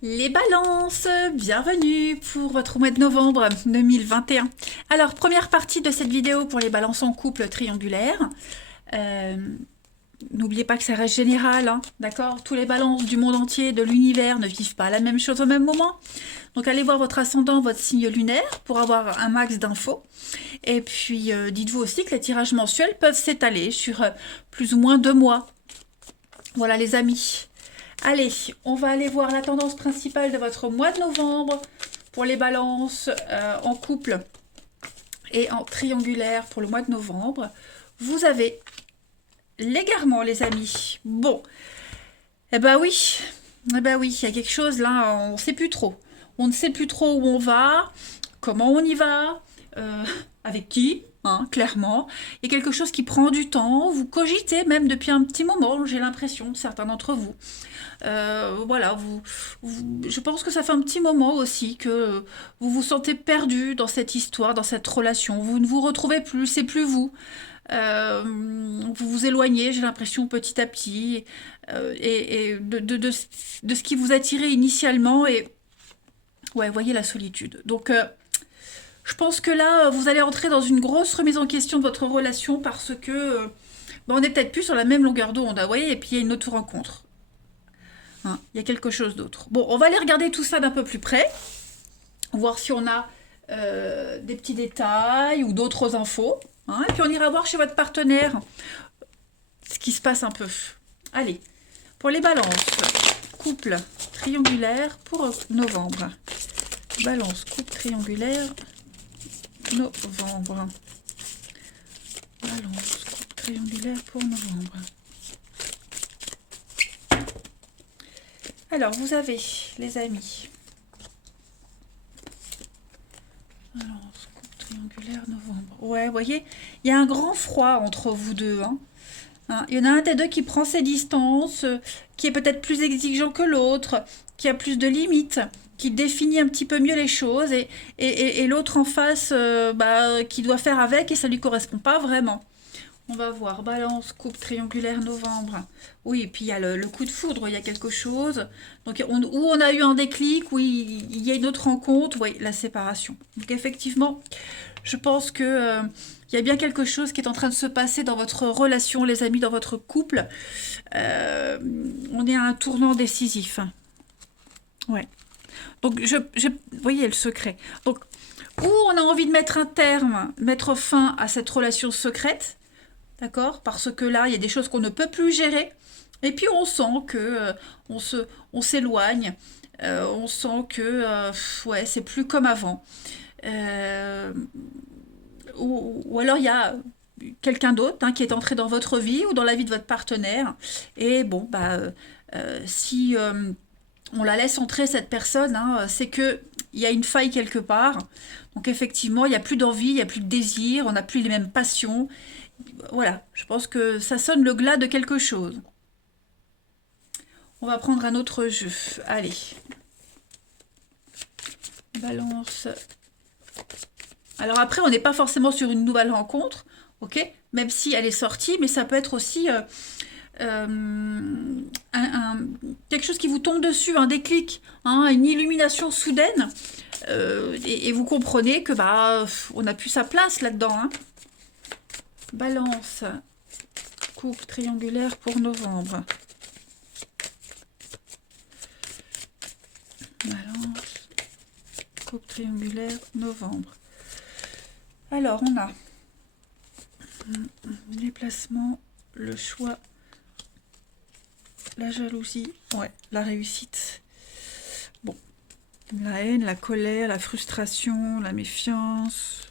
Les balances, bienvenue pour votre mois de novembre 2021. Alors, première partie de cette vidéo pour les balances en couple triangulaire. Euh, N'oubliez pas que ça reste général, hein, d'accord? Tous les balances du monde entier, de l'univers, ne vivent pas la même chose au même moment. Donc allez voir votre ascendant, votre signe lunaire pour avoir un max d'infos. Et puis dites-vous aussi que les tirages mensuels peuvent s'étaler sur plus ou moins 2 mois. Voilà les amis. Allez, on va aller voir la tendance principale de votre mois de novembre pour les balances en couple et en triangulaire pour le mois de novembre. Vous avez l'égarement, les amis. Bon, eh ben oui, il y a quelque chose là, on ne sait plus trop. On ne sait plus trop où on va, comment on y va, euh, avec qui, hein, clairement. Il y a quelque chose qui prend du temps, vous cogitez même depuis un petit moment, j'ai l'impression, certains d'entre vous. Voilà, je pense que ça fait un petit moment aussi que vous vous sentez perdu dans cette histoire, dans cette relation. Vous ne vous retrouvez plus, c'est plus vous. Vous vous éloignez, j'ai l'impression, petit à petit, de ce qui vous attirait initialement. Et ouais, voyez la solitude. Donc, je pense que là, vous allez entrer dans une grosse remise en question de votre relation parce que on n'est peut-être plus sur la même longueur d'onde, vous voyez, et puis il y a une autre rencontre. Hein, il y a quelque chose d'autre. Bon, on va aller regarder tout ça d'un peu plus près, voir si on a des petits détails ou d'autres infos. Hein, et puis on ira voir chez votre partenaire ce qui se passe un peu. Allez, pour les balances, couple triangulaire pour novembre. Balance, couple triangulaire, novembre. Balance, couple triangulaire pour novembre. Alors, vous avez, les amis, balance, couple triangulaire, novembre. Ouais, vous voyez, il y a un grand froid entre vous deux. Hein. Hein, il y en a un des deux qui prend ses distances, qui est peut-être plus exigeant que l'autre, qui a plus de limites, qui définit un petit peu mieux les choses, et l'autre en face qui doit faire avec et ça lui correspond pas vraiment. On va voir, balance, coupe triangulaire, novembre. Oui, et puis il y a le coup de foudre, il y a quelque chose. Donc, où on a eu un déclic, où il y a une autre rencontre, oui, la séparation. Donc effectivement, je pense que il y a bien quelque chose qui est en train de se passer dans votre relation, les amis, dans votre couple. Euh, on est à un tournant décisif. Ouais. Donc, vous voyez le secret. Donc, où on a envie de mettre un terme, mettre fin à cette relation secrète, d'accord? Parce que là, il y a des choses qu'on ne peut plus gérer. Et puis, on sent que on s'éloigne. On sent que ouais, c'est plus comme avant. Euh, ou alors, il y a quelqu'un d'autre hein, qui est entré dans votre vie ou dans la vie de votre partenaire. Et bon, si on la laisse entrer, cette personne, hein, c'est que il y a une faille quelque part. Donc effectivement, il n'y a plus d'envie, il n'y a plus de désir, on n'a plus les mêmes passions. Voilà, je pense que ça sonne le glas de quelque chose. On va prendre un autre jeu. Allez. Balance. Alors après, on n'est pas forcément sur une nouvelle rencontre, ok? Même si elle est sortie, mais ça peut être aussi quelque chose qui vous tombe dessus, un déclic, hein, une illumination soudaine, et vous comprenez que on n'a plus sa place là-dedans. Hein. Balance, coupe triangulaire pour novembre. Balance, coupe triangulaire, novembre. Alors, on a les placements, le choix, la jalousie, ouais, la réussite. Bon, la haine, la colère, la frustration, la méfiance.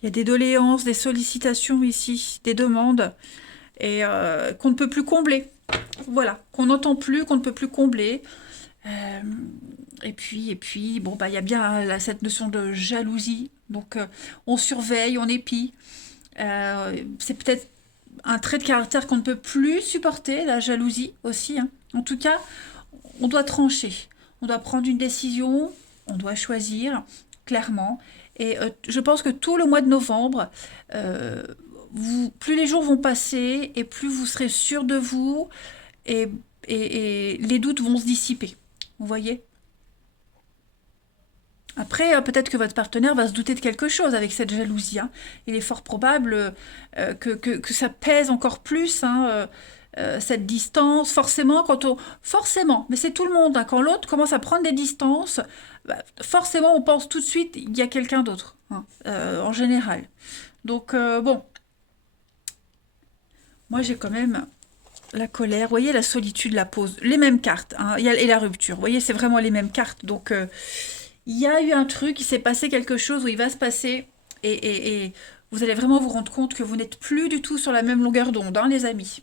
Il y a des doléances, des sollicitations ici, des demandes, et qu'on ne peut plus combler. Voilà, qu'on n'entend plus, qu'on ne peut plus combler. Euh, et puis, bon, il y a bien cette notion de jalousie. Donc, on surveille, on épie. C'est peut-être un trait de caractère qu'on ne peut plus supporter, la jalousie aussi. Hein. En tout cas, on doit trancher. On doit prendre une décision, on doit choisir, clairement. Et je pense que tout le mois de novembre, euh, plus les jours vont passer et plus vous serez sûr de vous et, et les doutes vont se dissiper. Vous voyez? Après, peut-être que votre partenaire va se douter de quelque chose avec cette jalousie, hein. Il est fort probable que ça pèse encore plus, hein, cette distance. Forcément, forcément, mais c'est tout le monde, hein, quand l'autre commence à prendre des distances, bah, forcément, on pense tout de suite il y a quelqu'un d'autre, hein, en général. Donc, bon, moi j'ai quand même la colère, vous voyez, la solitude, la pause, les mêmes cartes, hein, et la rupture. Vous voyez, c'est vraiment les mêmes cartes. Donc, il y a eu un truc, il s'est passé quelque chose où il va se passer, et vous allez vraiment vous rendre compte que vous n'êtes plus du tout sur la même longueur d'onde, hein, les amis.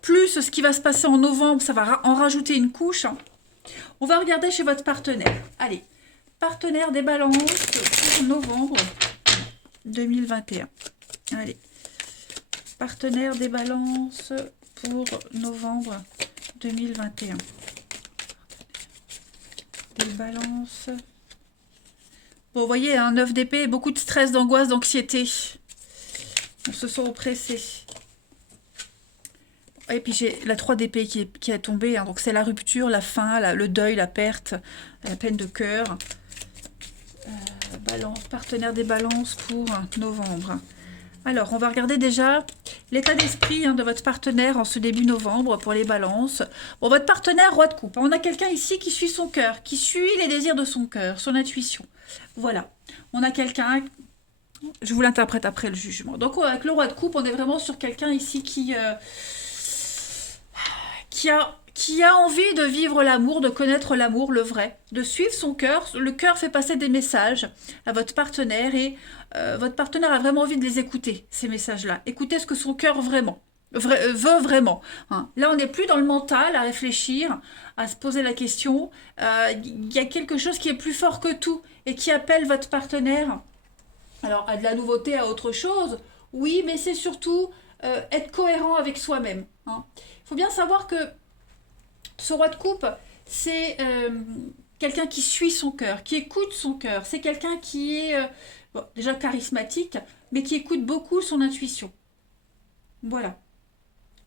Plus ce qui va se passer en novembre, ça va en rajouter une couche, hein. On va regarder chez votre partenaire. Allez, partenaire des balances pour novembre 2021. Allez, partenaire des balances pour novembre 2021. Des balances. Bon, vous voyez, un 9 d'épée, beaucoup de stress, d'angoisse, d'anxiété. On se sent oppressé. Et puis j'ai la 3 d'épée qui est tombée, hein. Donc c'est la rupture, la fin, le deuil, la perte, la peine de cœur. Balance, partenaire des balances pour novembre. Alors, on va regarder déjà l'état d'esprit, hein, de votre partenaire en ce début novembre pour les balances. Bon, votre partenaire, roi de coupe. On a quelqu'un ici qui suit son cœur, qui suit les désirs de son cœur, son intuition. Voilà. On a quelqu'un... Je vous l'interprète après le jugement. Donc, avec le roi de coupe, on est vraiment sur quelqu'un ici qui a envie de vivre l'amour, de connaître l'amour, le vrai, de suivre son cœur. Le cœur fait passer des messages à votre partenaire et votre partenaire a vraiment envie de les écouter, ces messages-là. Écoutez ce que son cœur veut vraiment, hein. Là, on n'est plus dans le mental, à réfléchir, à se poser la question. Il y a quelque chose qui est plus fort que tout et qui appelle votre partenaire. Alors, à de la nouveauté, à autre chose, oui, mais c'est surtout être cohérent avec soi-même, hein. Il faut bien savoir que ce roi de coupe, c'est quelqu'un qui suit son cœur, qui écoute son cœur. C'est quelqu'un qui est bon, déjà charismatique, mais qui écoute beaucoup son intuition. Voilà.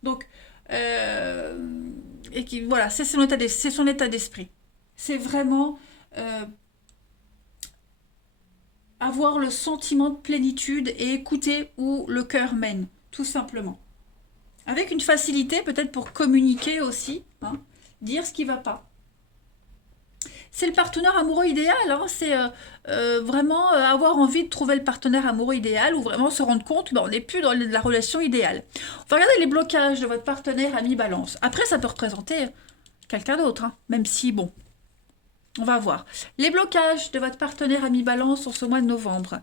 Donc, et qui, voilà, c'est son état d'esprit. C'est vraiment avoir le sentiment de plénitude et écouter où le cœur mène, tout simplement. Avec une facilité peut-être pour communiquer aussi, hein, dire ce qui ne va pas. C'est le partenaire amoureux idéal, hein, c'est vraiment avoir envie de trouver le partenaire amoureux idéal ou vraiment se rendre compte qu'on n'est plus dans la relation idéale. On va regarder les blocages de votre partenaire ami balance. Après, ça peut représenter quelqu'un d'autre, hein, même si, bon, on va voir. Les blocages de votre partenaire ami balance en ce mois de novembre.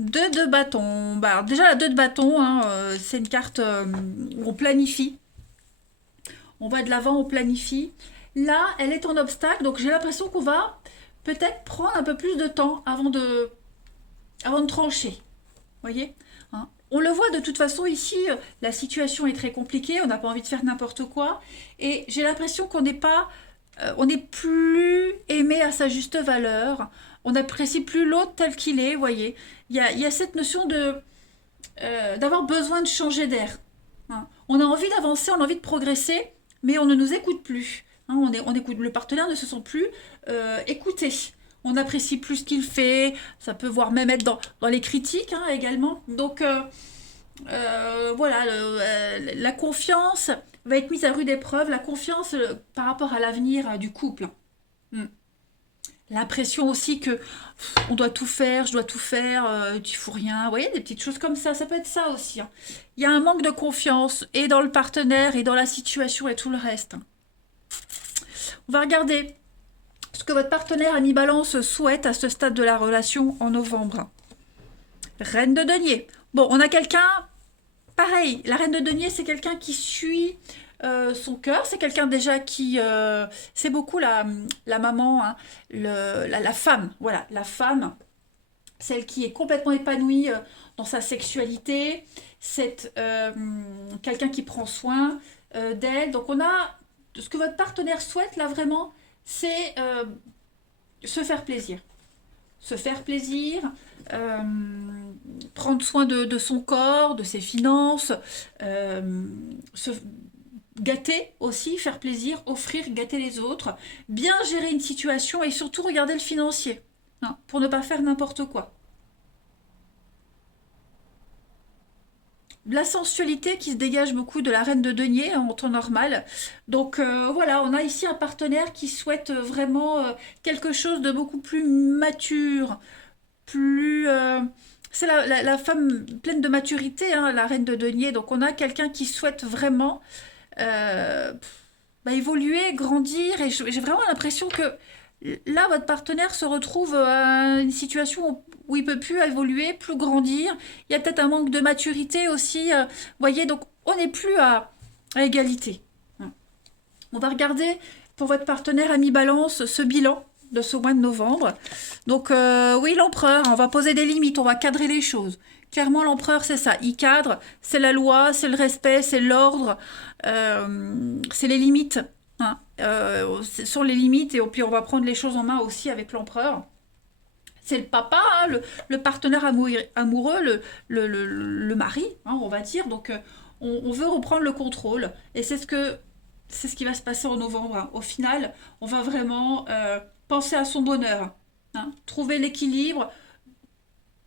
2 de bâton. Bah, déjà, la 2 de bâton, hein, c'est une carte où on planifie. On va de l'avant, on planifie. Là, elle est en obstacle, donc j'ai l'impression qu'on va peut-être prendre un peu plus de temps avant de trancher. Vous voyez, hein, on le voit de toute façon ici, la situation est très compliquée, on n'a pas envie de faire n'importe quoi. Et j'ai l'impression qu'on n'est pas... on n'est plus aimé à sa juste valeur. On n'apprécie plus l'autre tel qu'il est, vous voyez. Il y a cette notion d'avoir besoin de changer d'air, hein. On a envie d'avancer, on a envie de progresser, mais on ne nous écoute plus, hein. On écoute, le partenaire ne se sent plus écouté. On n'apprécie plus ce qu'il fait. Ça peut voire même être dans les critiques, hein, également. Donc, voilà, la confiance va être mise à rude épreuve. La confiance par rapport à l'avenir du couple. Hmm. L'impression aussi que on doit tout faire, je dois tout faire, tu fous rien. Vous voyez, des petites choses comme ça peut être ça aussi, hein. Il y a un manque de confiance et dans le partenaire et dans la situation et tout le reste. On va regarder ce que votre partenaire ami balance souhaite à ce stade de la relation en novembre. Reine de denier. Bon, on a quelqu'un, pareil, la reine de denier, c'est quelqu'un qui suit son cœur, c'est quelqu'un déjà qui... c'est beaucoup la maman, hein, la femme, voilà, la femme, celle qui est complètement épanouie dans sa sexualité, c'est quelqu'un qui prend soin d'elle. Donc on a ce que votre partenaire souhaite là vraiment, c'est se faire plaisir. Se faire plaisir, prendre soin de son corps, de ses finances, gâter aussi, faire plaisir, offrir, gâter les autres, bien gérer une situation et surtout regarder le financier, hein, pour ne pas faire n'importe quoi. La sensualité qui se dégage beaucoup de la reine de denier en temps normal. Donc voilà, on a ici un partenaire qui souhaite vraiment quelque chose de beaucoup plus mature, plus... c'est la femme pleine de maturité, hein, la reine de denier. Donc on a quelqu'un qui souhaite vraiment euh, évoluer, grandir. Et j'ai vraiment l'impression que là, votre partenaire se retrouve à une situation où il peut plus évoluer, plus grandir. Il y a peut-être un manque de maturité aussi. Vous voyez, donc on n'est plus à égalité. On va regarder pour votre partenaire ami Balance ce bilan de ce mois de novembre. Donc oui, l'empereur, on va poser des limites, on va cadrer les choses. Clairement, l'empereur, c'est ça. Il cadre, c'est la loi, c'est le respect, c'est l'ordre, c'est les limites. Hein. Ce sont les limites et puis on va prendre les choses en main aussi avec l'empereur. C'est le papa, hein, le partenaire amoureux, le mari, hein, on va dire. Donc on veut reprendre le contrôle et c'est ce qui va se passer en novembre. Hein. Au final, on va vraiment penser à son bonheur, hein, trouver l'équilibre,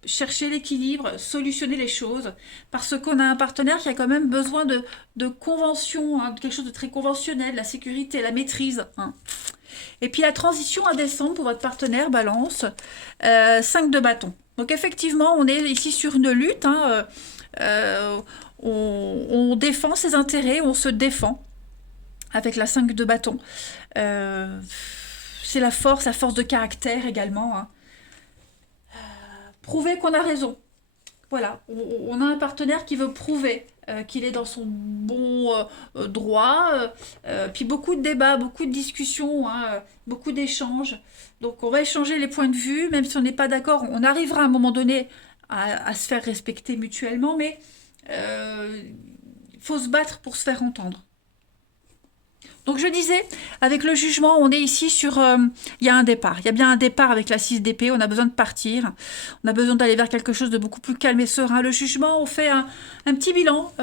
chercher l'équilibre, solutionner les choses, parce qu'on a un partenaire qui a quand même besoin de convention, hein, de quelque chose de très conventionnel, la sécurité, la maîtrise. Hein. Et puis la transition à décembre pour votre partenaire, Balance, 5 de bâton. Donc effectivement, on est ici sur une lutte, hein, on défend ses intérêts, on se défend avec la 5 de bâton. C'est la force de caractère également. Hein. Prouver qu'on a raison. Voilà, on a un partenaire qui veut prouver qu'il est dans son bon droit. Puis beaucoup de débats, beaucoup de discussions, hein, beaucoup d'échanges. Donc on va échanger les points de vue, même si on n'est pas d'accord, on arrivera à un moment donné à se faire respecter mutuellement, mais il faut se battre pour se faire entendre. Donc je disais, avec le jugement, on est ici sur... il y a un départ. Il y a bien un départ avec la 6 d'épée. On a besoin de partir. On a besoin d'aller vers quelque chose de beaucoup plus calme et serein. Le jugement, on fait un petit bilan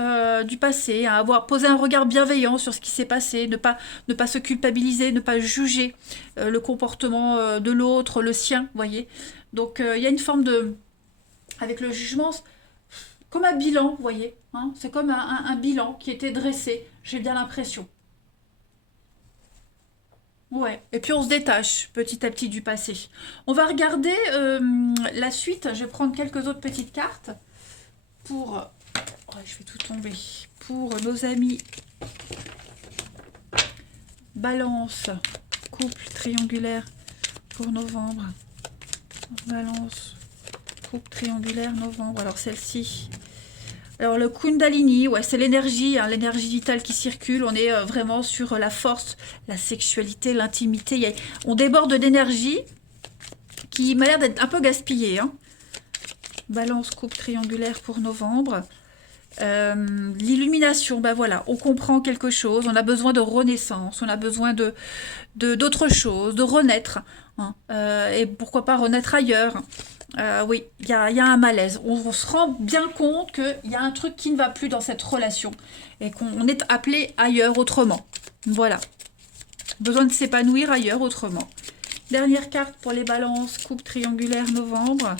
du passé, hein, poser un regard bienveillant sur ce qui s'est passé, ne pas se culpabiliser, ne pas juger le comportement de l'autre, le sien, vous voyez. Donc il y a une forme de... Avec le jugement, comme un bilan, vous voyez. Hein, c'est comme un bilan qui était dressé, j'ai bien l'impression. Ouais, et puis on se détache petit à petit du passé. On va regarder la suite. Je vais prendre quelques autres petites cartes pour... Oh, je vais tout tomber. Pour nos amis Balance, couple triangulaire pour novembre. Balance, couple triangulaire novembre. Alors celle-ci... Alors le Kundalini, ouais, c'est l'énergie, hein, l'énergie vitale qui circule. On est vraiment sur la force, la sexualité, l'intimité. On déborde d'énergie qui m'a l'air d'être un peu gaspillée. Hein. Balance, coupe triangulaire pour novembre. L'illumination, ben voilà, on comprend quelque chose. On a besoin de renaissance, on a besoin d'autre chose, de renaître. Hein, et pourquoi pas renaître ailleurs. Oui, il y a un malaise. On se rend bien compte qu'il y a un truc qui ne va plus dans cette relation et qu'on est appelé ailleurs autrement. Voilà. Besoin de s'épanouir ailleurs autrement. Dernière carte pour les balances, coupe triangulaire novembre.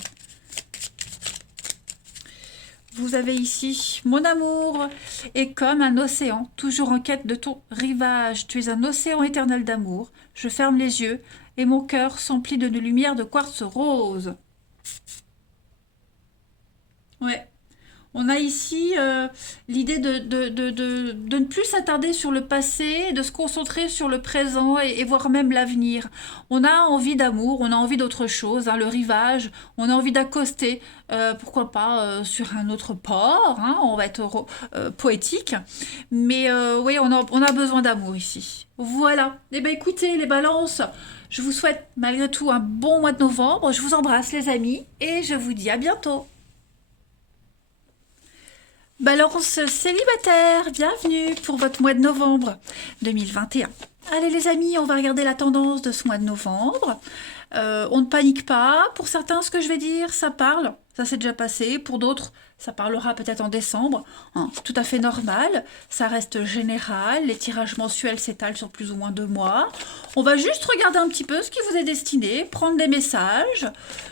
Vous avez ici, mon amour est comme un océan, toujours en quête de ton rivage. Tu es un océan éternel d'amour. Je ferme les yeux et mon cœur s'emplit de lumière de quartz rose. Ouais. On a ici l'idée de ne plus s'attarder sur le passé, de se concentrer sur le présent et voire même l'avenir. On a envie d'amour, on a envie d'autre chose, hein, le rivage, on a envie d'accoster, pourquoi pas sur un autre port, hein, on va être poétique. Mais oui, on a besoin d'amour ici. Voilà. Eh bien écoutez les balances, je vous souhaite malgré tout un bon mois de novembre. Je vous embrasse les amis et je vous dis à bientôt. Balance célibataire, bienvenue pour votre mois de novembre 2021. Allez les amis, on va regarder la tendance de ce mois de novembre. On ne panique pas. Pour certains, ce que je vais dire, ça parle. Ça s'est déjà passé. Pour d'autres, ça parlera peut-être en décembre. Hein, c'est tout à fait normal. Ça reste général. Les tirages mensuels s'étalent sur plus ou moins 2 mois. On va juste regarder un petit peu ce qui vous est destiné, prendre des messages.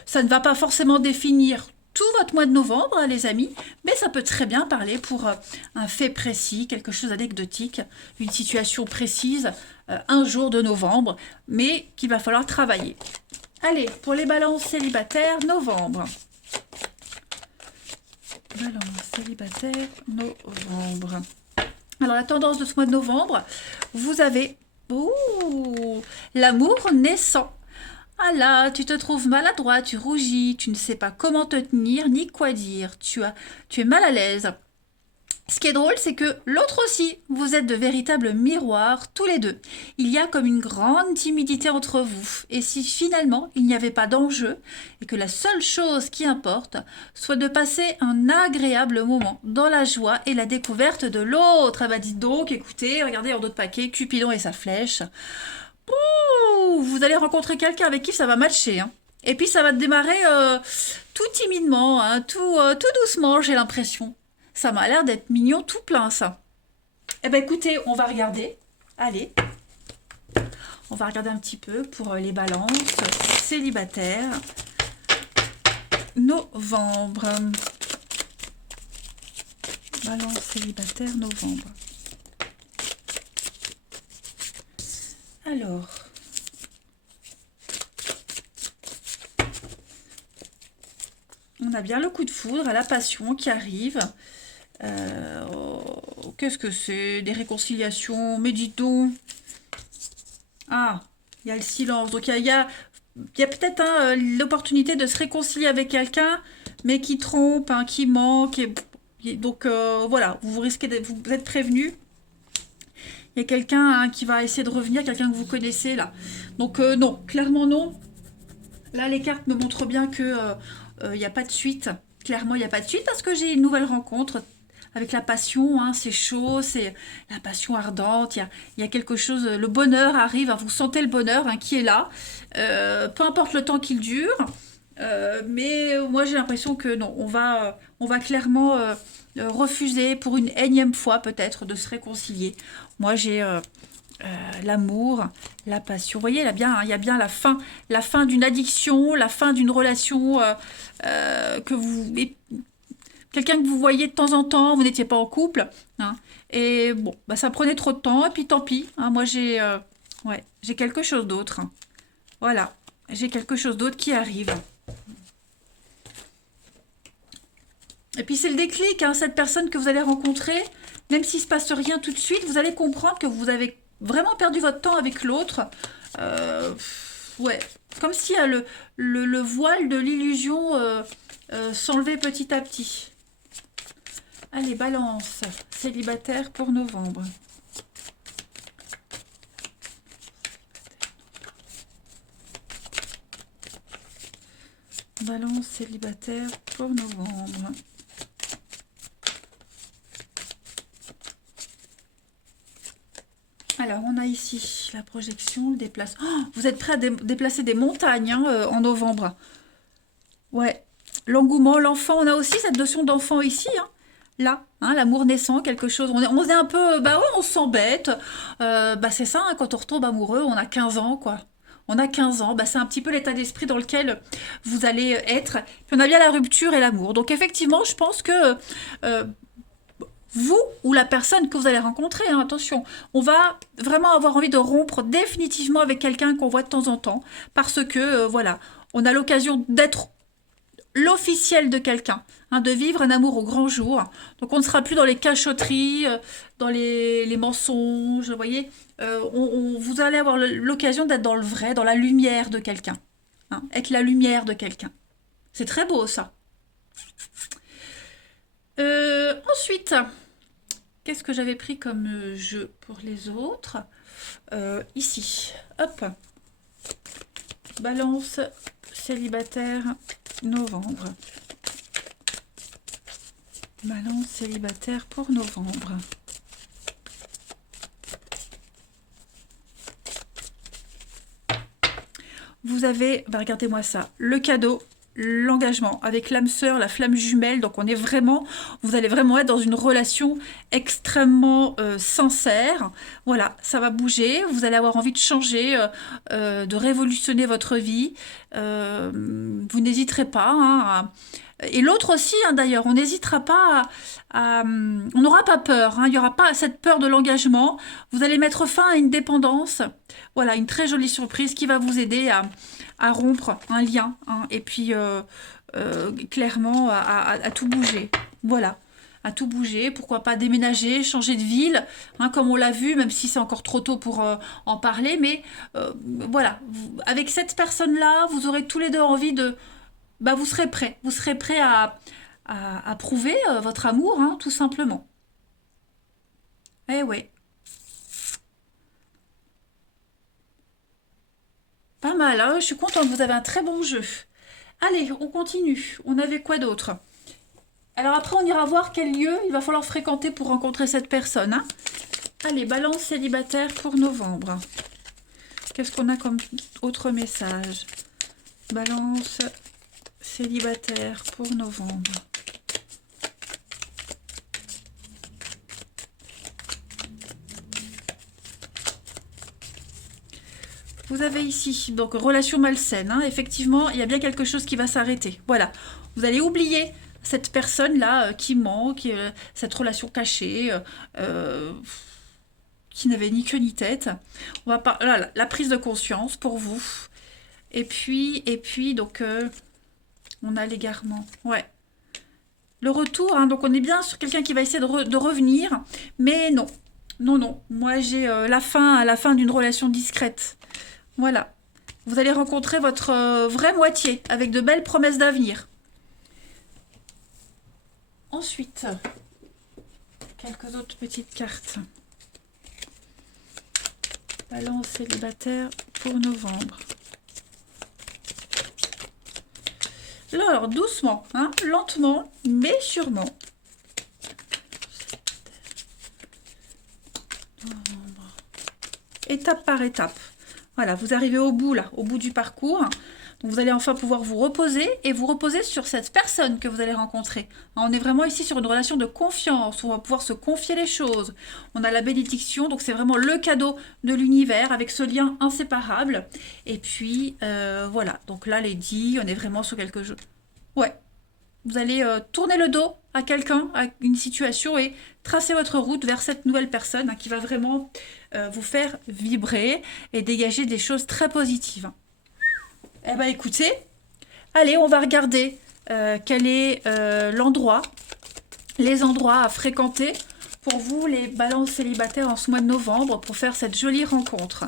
Ça ne va pas forcément définir tout votre mois de novembre, hein, les amis, mais ça peut très bien parler pour un fait précis, quelque chose d'anecdotique, une situation précise, un jour de novembre, mais qu'il va falloir travailler. Allez, pour les balances célibataires, novembre. Balance célibataire, novembre. Alors, la tendance de ce mois de novembre, vous avez l'amour naissant. Ah là, tu te trouves maladroit, tu rougis, tu ne sais pas comment te tenir ni quoi dire, tu es mal à l'aise. Ce qui est drôle, c'est que l'autre aussi, vous êtes de véritables miroirs, tous les deux. Il y a comme une grande timidité entre vous. Et si finalement il n'y avait pas d'enjeu, et que la seule chose qui importe soit de passer un agréable moment dans la joie et la découverte de l'autre. Ah bah dites donc, écoutez, regardez en d'autres paquets, Cupidon et sa flèche. Ouh, vous allez rencontrer quelqu'un avec qui ça va matcher. Hein. Et puis ça va démarrer tout timidement, hein, tout doucement, j'ai l'impression. Ça m'a l'air d'être mignon tout plein, ça. Eh ben écoutez, on va regarder. Allez. On va regarder un petit peu pour les balances célibataires. Novembre. Balance célibataire, novembre. Alors. On a bien le coup de foudre, la passion qui arrive. Qu'est-ce que c'est? Des réconciliations, mais dites donc. Ah, il y a le silence. Donc il y a peut-être l'opportunité de se réconcilier avec quelqu'un, mais qui trompe, hein, qui manque. Donc voilà, vous risquez vous êtes prévenu. Il y a quelqu'un qui va essayer de revenir, quelqu'un que vous connaissez là. Donc non, clairement non. Là, les cartes me montrent bien que il n'y a pas de suite. Clairement, il n'y a pas de suite parce que j'ai une nouvelle rencontre avec la passion. Hein, c'est chaud, c'est la passion ardente. Il y a quelque chose. Le bonheur arrive. Hein, vous sentez le bonheur hein, qui est là. Peu importe le temps qu'il dure. Mais moi, j'ai l'impression que non, on va clairement refuser pour une énième fois peut-être de se réconcilier. Moi, j'ai l'amour, la passion. Vous voyez, il y a bien la fin d'une addiction, la fin d'une relation que vous, quelqu'un que vous voyez de temps en temps, vous n'étiez pas en couple, hein, et bon, bah, ça prenait trop de temps, et puis tant pis. Hein, moi, j'ai quelque chose d'autre. Hein. Voilà, j'ai quelque chose d'autre qui arrive. Et puis c'est le déclic, hein, cette personne que vous allez rencontrer, même s'il ne se passe rien tout de suite, vous allez comprendre que vous avez vraiment perdu votre temps avec l'autre. Ouais, comme si le voile de l'illusion s'enlevait petit à petit. Allez, balance, célibataire pour novembre. Balance, célibataire pour novembre. Alors, on a ici la projection, le déplacement. Oh, vous êtes prêts à déplacer des montagnes hein, en novembre. Ouais. L'engouement, l'enfant. On a aussi cette notion d'enfant ici. Hein. Là, hein, l'amour naissant, quelque chose. On est un peu... Bah ouais, on s'embête. Bah c'est ça, hein, quand on retombe amoureux, on a 15 ans, quoi. On a 15 ans. Bah, c'est un petit peu l'état d'esprit dans lequel vous allez être. Puis on a bien la rupture et l'amour. Donc effectivement, je pense que... vous ou la personne que vous allez rencontrer, hein, attention, on va vraiment avoir envie de rompre définitivement avec quelqu'un qu'on voit de temps en temps, parce que, voilà, on a l'occasion d'être l'officiel de quelqu'un, hein, de vivre un amour au grand jour. Donc on ne sera plus dans les cachotteries, dans les mensonges, vous voyez. Vous allez avoir l'occasion d'être dans le vrai, dans la lumière de quelqu'un. Hein, être la lumière de quelqu'un. C'est très beau ça. Ensuite, qu'est-ce que j'avais pris comme jeu pour les autres ici, hop. Balance, célibataire, novembre. Balance, célibataire pour novembre. vous avez, bah, regardez-moi ça, le cadeau, l'engagement avec l'âme sœur, la flamme jumelle. Donc on est vraiment, vous allez vraiment être dans une relation extrêmement sincère. Voilà, ça va bouger, vous allez avoir envie de changer, de révolutionner votre vie. Vous n'hésiterez pas, hein, et l'autre aussi, hein, d'ailleurs, on n'hésitera pas on n'aura pas peur, hein, il n'y aura pas cette peur de l'engagement. Vous allez mettre fin à une dépendance. Voilà, une très jolie surprise qui va vous aider à rompre un lien, hein, et puis clairement à tout bouger. Voilà, à tout bouger. Pourquoi pas déménager, changer de ville, hein, comme on l'a vu, même si c'est encore trop tôt pour en parler. Mais voilà, avec cette personne-là, vous aurez tous les deux envie de... Bah, vous serez prêts. Vous serez prêts à prouver votre amour, hein, tout simplement. Eh ouais, pas mal, hein, je suis contente, vous avez un très bon jeu. Allez, on continue. On avait quoi d'autre? Alors après, on ira voir quel lieu il va falloir fréquenter pour rencontrer cette personne, hein. Allez, balance célibataire pour novembre. Qu'est-ce qu'on a comme autre message? Balance célibataire pour novembre. Vous avez ici, donc, relation malsaine, hein. Effectivement, il y a bien quelque chose qui va s'arrêter. Voilà. Vous allez oublier cette personne-là qui ment, cette relation cachée, euh, qui n'avait ni queue ni tête. On va pas, voilà, la prise de conscience pour vous. Et puis donc, on a l'égarement. Ouais. Le retour, hein, donc on est bien sur quelqu'un qui va essayer de revenir, mais non. Non, non. Moi, j'ai la fin d'une relation discrète. Voilà. Vous allez rencontrer votre vraie moitié avec de belles promesses d'avenir. Ensuite, quelques autres petites cartes. Balance célibataire pour novembre. Là, alors, doucement, hein, lentement, mais sûrement. Novembre. Étape par étape. Voilà, vous arrivez au bout, là, au bout du parcours. Donc, vous allez enfin pouvoir vous reposer et vous reposer sur cette personne que vous allez rencontrer. On est vraiment ici sur une relation de confiance. On va pouvoir se confier les choses. On a la bénédiction, donc c'est vraiment le cadeau de l'univers avec ce lien inséparable. Et puis, voilà. Donc là, les dits, on est vraiment sur quelque chose. Ouais. Vous allez tourner le dos à quelqu'un, à une situation et tracer votre route vers cette nouvelle personne, hein, qui va vraiment vous faire vibrer et dégager des choses très positives. Eh bien, écoutez, allez, on va regarder quel est l'endroit, les endroits à fréquenter pour vous, les balances célibataires en ce mois de novembre, pour faire cette jolie rencontre.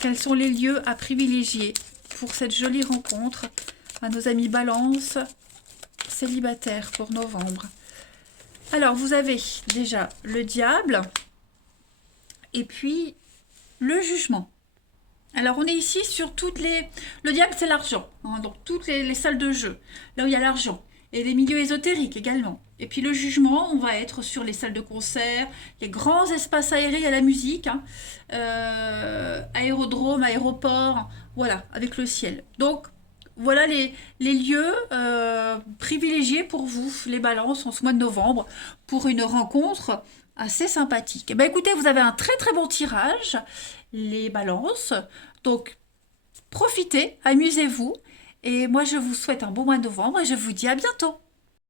Quels sont les lieux à privilégier pour cette jolie rencontre à nos amis balances célibataires pour novembre? Alors, vous avez déjà le diable et puis le jugement. Alors, on est ici sur toutes les... Le diable, c'est l'argent, hein, donc toutes les salles de jeu, là où il y a l'argent. Et les milieux ésotériques également. Et puis le jugement, on va être sur les salles de concert, les grands espaces aérés à la musique, hein, aérodrome, aéroport, voilà, avec le ciel. Donc, voilà les lieux privilégiés pour vous, les balances, en ce mois de novembre, pour une rencontre assez sympathique. Eh bien, écoutez, vous avez un très très bon tirage, les balances. Donc, profitez, amusez-vous. Et moi, je vous souhaite un bon mois de novembre et je vous dis à bientôt.